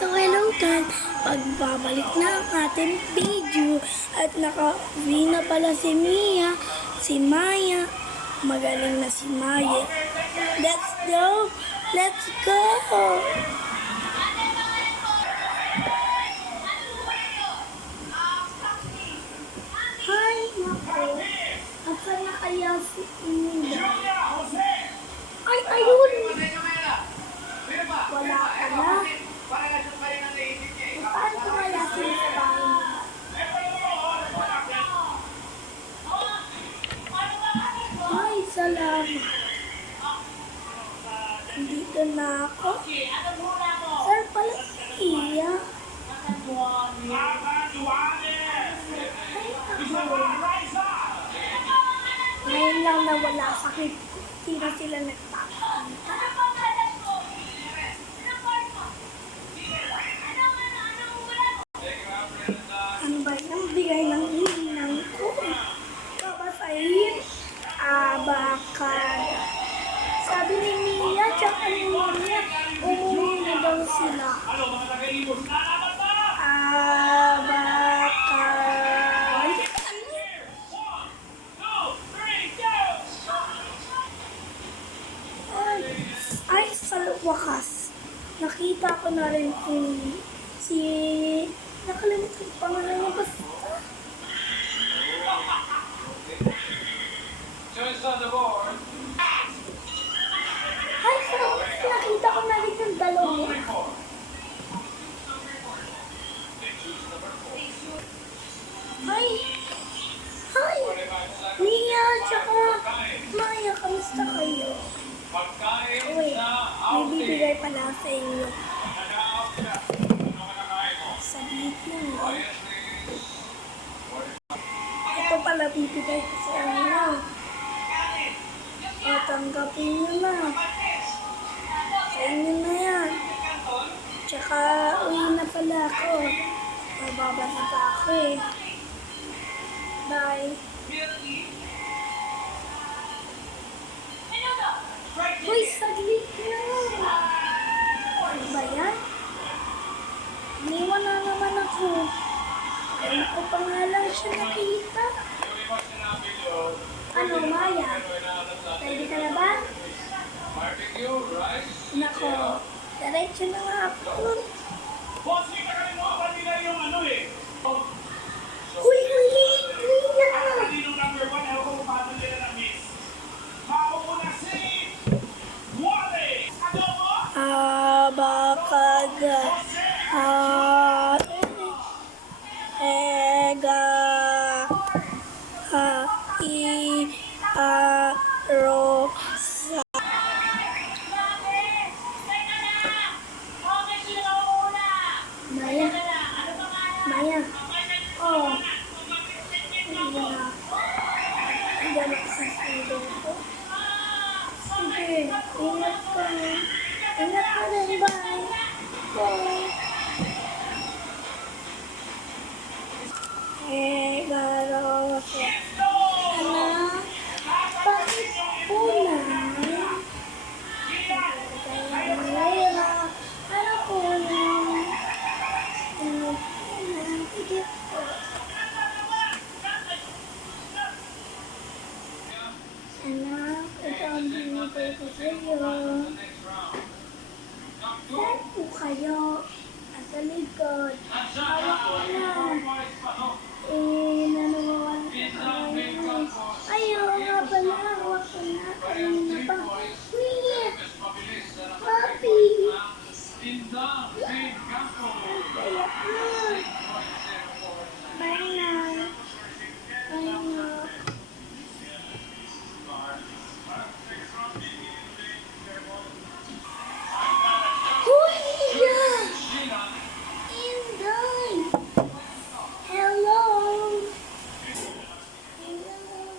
So hello guys, pagbabalik na ang ating video at naka-uwi na pala si Mia, si Maya, magaling na si Maya. Let's go! Let's go! Hi, nako. Asa na kaya si Ina? Ay, ayun! Wala ka na. Paano ko kaya sila sa bahay? Ay, salamat. Dito na ako. Saan pala si Iya? Ngayon lang na wala sakit. Sino sila nagpapakita? Ano ba yung bigay ng hininang ko? Babasahin? Abakad. Sabi ni Mia, tsaka ni Mia, umuwi na daw sila. Abakad. Ay, sa wakas. Nakita ko na rin si nakalimutan ko pangalan niya basta. Ay, nakita ko na rin yung dalawa. Hi! Hi! Mia, tsaka Maya, kamusta kayo? Wait, may bibigay pala sa inyo. Sabit mo. Ito pala bibigay ko sa inyo. O, tanggapin nyo na. Sa inyo na yan. Tsaka, uwi na pala ako. Mababasa pa ako eh. Bye. Uy, saglit na. Ano ba yan? Iniwan na naman ako. Ano ko pa nga lang siya nakita? Ano, Maya? Ready ka na ba? Nako, diretso na nga ako. Uy, huli na! Abakada. Ega. Rosa. Maya. Maya. Oh. Hindi na sa sundin ko. Sige, ingat ka. Ingat ka rin, bye. Bye. Rosa. Anak, bakit ulan? Ano po ulan? Sige po. Anak, ito ang binigay ko sa iyo. Saan po kayo? Sa likod. Hawak ko na. Nanungawan ko kayo. Ayaw nga pala. Hawak ko na. Kanina pa. Mia! Papi! Kaya na. Bye na. Bye na. Hoy, Mia! Inday! Hello!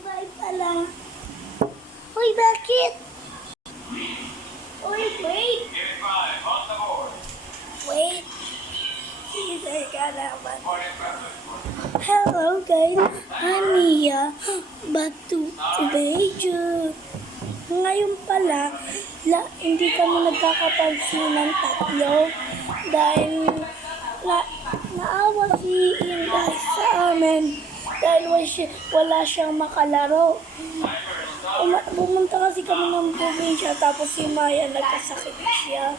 Bye pala. Hoy, bakit? Hoy, wait! Wait! Either ka naman. Hello guys, I'm Mia. Back to video. Ngayon pala, hindi kami nagkakapansin ng tatlo. dahil naawa si Inday sa amin dahil wala siyang makalaro. Pumunta kasi kami ng probinsya tapos si Maya nagkasakit siya.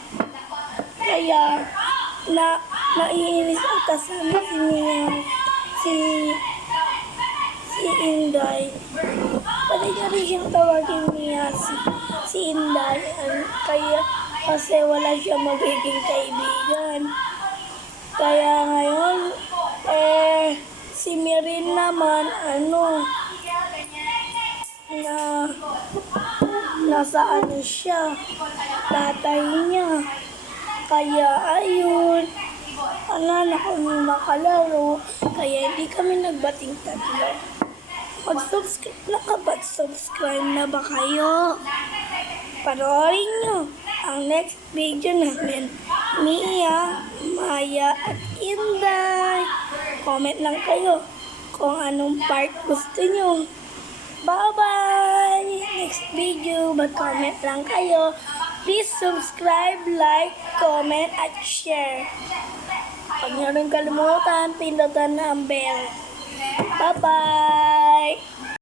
Kaya naiinis ata sa amin si Inday. Pwede niya rin siyang tawagin niya si Inday. Kaya kasi wala siyang magiging kaibigan. Kaya ngayon, si Mirin naman, nasa siya, tatay niya. Kaya ayun, wala na kami makalaro, kaya hindi kami nagbating tatlo. Nakapag-subscribe na ba kayo? Panoorin nyo ang next video namin. Mia, Maya at Inday. Comment lang kayo kung anong part gusto nyo. Bye-bye! Next video, mag-comment lang kayo. Please subscribe, like, comment, at share. Huwag nyo rin kalimutan, pindutan ang bell. Bye-bye!